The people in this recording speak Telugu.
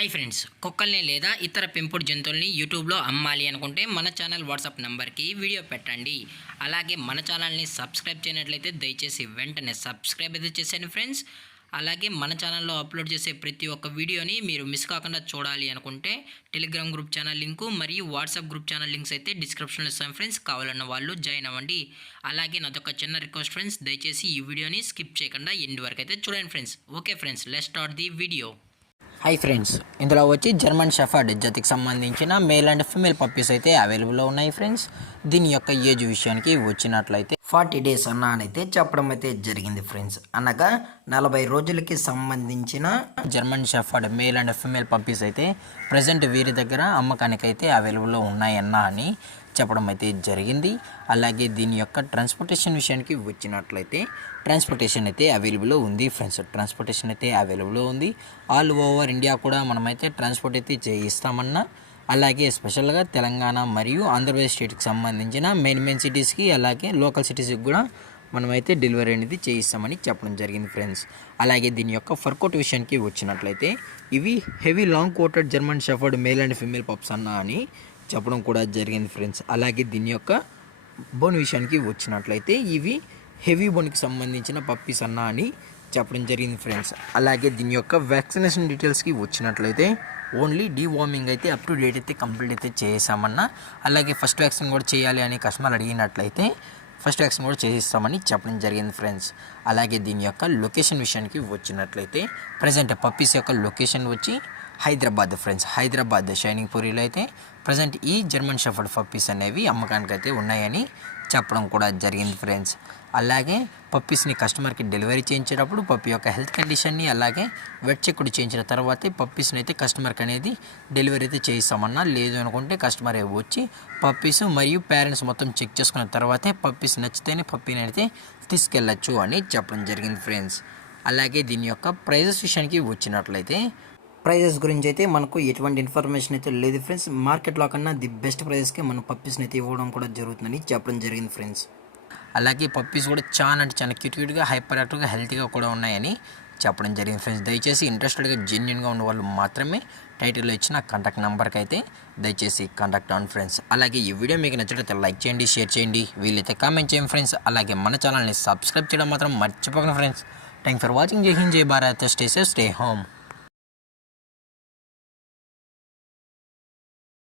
హాయ్ ఫ్రెండ్స్, కుక్కల్ని లేదా ఇతర పెంపుడు జంతువుల్ని యూట్యూబ్లో అమ్మాలి అనుకుంటే మన ఛానల్ వాట్సాప్ నెంబర్కి వీడియో పెట్టండి. అలాగే మన ఛానల్ని సబ్స్క్రైబ్ చేయనట్లయితే దయచేసి వెంటనే సబ్స్క్రైబ్ అయితే చేసేయండి ఫ్రెండ్స్. అలాగే మన ఛానల్లో అప్లోడ్ చేసే ప్రతి ఒక్క వీడియోని మీరు మిస్ కాకుండా చూడాలి అనుకుంటే టెలిగ్రామ్ గ్రూప్ ఛానల్ లింకు మరియు వాట్సాప్ గ్రూప్ ఛానల్ లింక్స్ అయితే డిస్క్రిప్షన్లో ఇస్తాను ఫ్రెండ్స్. కావాలన్న వాళ్ళు జాయిన్ అవ్వండి. అలాగే నాదొక చిన్న రిక్వెస్ట్ ఫ్రెండ్స్, దయచేసి ఈ వీడియోని స్కిప్ చేయకుండా ఎండ్ వరకు అయితే చూడండి friends. Okay friends, let's start the video. Hi friends, ఇందులో వచ్చి జర్మన్ షెఫర్డ్ జాతికి సంబంధించిన మేల్ అండ్ ఫిమేల్ పప్పీస్ అయితే అవైలబుల్లో ఉన్నాయి ఫ్రెండ్స్. దీని యొక్క ఏజ్ విషయానికి వచ్చినట్లయితే 40 days అయితే చెప్పడం అయితే జరిగింది ఫ్రెండ్స్. అనగా 40 రోజులకి సంబంధించిన German Shepherd male and female puppies అయితే ప్రజెంట్ వీరి దగ్గర అమ్మకానికి అయితే అవైలబుల్లో ఉన్నాయన్నా అని చెప్పడం అయితే జరిగింది. అలాగే దీని యొక్క ట్రాన్స్పోర్టేషన్ విషయానికి వచ్చినట్లయితే ట్రాన్స్పోర్టేషన్ అయితే అవైలబుల్లో ఉంది ఫ్రెండ్స్. ట్రాన్స్పోర్టేషన్ అయితే అవైలబుల్లో ఉంది. ఆల్ ఓవర్ ఇండియా కూడా మనమైతే ట్రాన్స్పోర్ట్ అయితే చేయిస్తామన్నా. అలాగే స్పెషల్గా తెలంగాణ మరియు ఆంధ్రప్రదేశ్ స్టేట్కి సంబంధించిన మెయిన్ సిటీస్కి అలాగే లోకల్ సిటీస్కి కూడా మనమైతే డెలివరీ అనేది చేయిస్తామని చెప్పడం జరిగింది ఫ్రెండ్స్. అలాగే దీని యొక్క ఫర్కోట్ విషయానికి వచ్చినట్లయితే ఇవి heavy long coated German Shepherd male and female pups అన్నా అని చెప్పడం కూడా జరిగింది ఫ్రెండ్స్. అలాగే దీని యొక్క బోన్ విషయానికి వచ్చినట్లయితే ఇవి హెవీ బోన్కి సంబంధించిన పప్పీస్ అన్నా అని చెప్పడం జరిగింది ఫ్రెండ్స్. అలాగే దీని యొక్క వ్యాక్సినేషన్ డీటెయిల్స్కి వచ్చినట్లయితే ఓన్లీ డీవార్మింగ్ అయితే అప్ టు డేట్ అయితే కంప్లీట్ అయితే చేసామన్నా. అలాగే ఫస్ట్ వ్యాక్సిన్ కూడా చేయాలి అని కస్టమర్ అడిగినట్లయితే ఫస్ట్ వ్యాక్సిన్ కూడా చేయిస్తామని చెప్పడం జరిగింది ఫ్రెండ్స్. అలాగే దీని యొక్క లొకేషన్ విషయానికి వచ్చినట్లయితే ప్రజెంట్ పప్పీస్ యొక్క లొకేషన్ వచ్చి హైదరాబాద్ ఫ్రెండ్స్. హైదరాబాద్ షైనింగ్ పూరిలో అయితే ప్రజెంట్ ఈ జర్మన్ షెఫర్డ్ పప్పీస్ అనేవి అమ్మకానికి అయితే ఉన్నాయని చెప్పడం కూడా జరిగింది ఫ్రెండ్స్. అలాగే పప్పీస్ని కస్టమర్కి డెలివరీ చేయించేటప్పుడు పప్పీ యొక్క హెల్త్ కండిషన్ని అలాగే వెట్ చెక్ చేయించిన తర్వాతే పప్పీస్ని అయితే కస్టమర్కి అనేది డెలివరీ అయితే చేయిస్తామన్నా. లేదు అనుకుంటే కస్టమర్ వచ్చి పప్పీస్ మరియు పేరెంట్స్ మొత్తం చెక్ చేసుకున్న తర్వాతే పప్పీస్ నచ్చితేనే పప్పీని అయితే తీసుకెళ్ళచ్చు అని చెప్పడం జరిగింది ఫ్రెండ్స్. అలాగే దీని యొక్క ప్రైజెస్ విషయానికి వచ్చినట్లయితే ప్రైజెస్ గురించి అయితే మనకు ఎటువంటి ఇన్ఫర్మేషన్ అయితే లేదు ఫ్రెండ్స్. మార్కెట్లో కన్నా ది బెస్ట్ ప్రైజెస్కి మనం పప్పీస్ని అయితే ఇవ్వడం కూడా జరుగుతుందని చెప్పడం జరిగింది ఫ్రెండ్స్. అలాగే పప్పీస్ కూడా చాలా అంటే చాలా క్యూట్గా హైపర్ యాక్టివ్గా హెల్తీగా కూడా ఉన్నాయని చెప్పడం జరిగింది ఫ్రెండ్స్. దయచేసి ఇంట్రెస్టెడ్గా జెన్యున్గా ఉన్న వాళ్ళు మాత్రమే టైటిల్లో ఇచ్చిన కాంటాక్ట్ నెంబర్కి అయితే దయచేసి కాంటాక్ట్ అవ్వండి ఫ్రెండ్స్. అలాగే ఈ వీడియో మీకు నచ్చినట్లయితే లైక్ చేయండి, షేర్ చేయండి, వీలైతే కామెంట్ చేయండి ఫ్రెండ్స్. అలాగే మన ఛానల్ని సబ్స్క్రైబ్ చేయడం మాత్రం మర్చిపోకండి ఫ్రెండ్స్. Thank for watching. జై హింద్, జై Bharat, stay safe, stay home.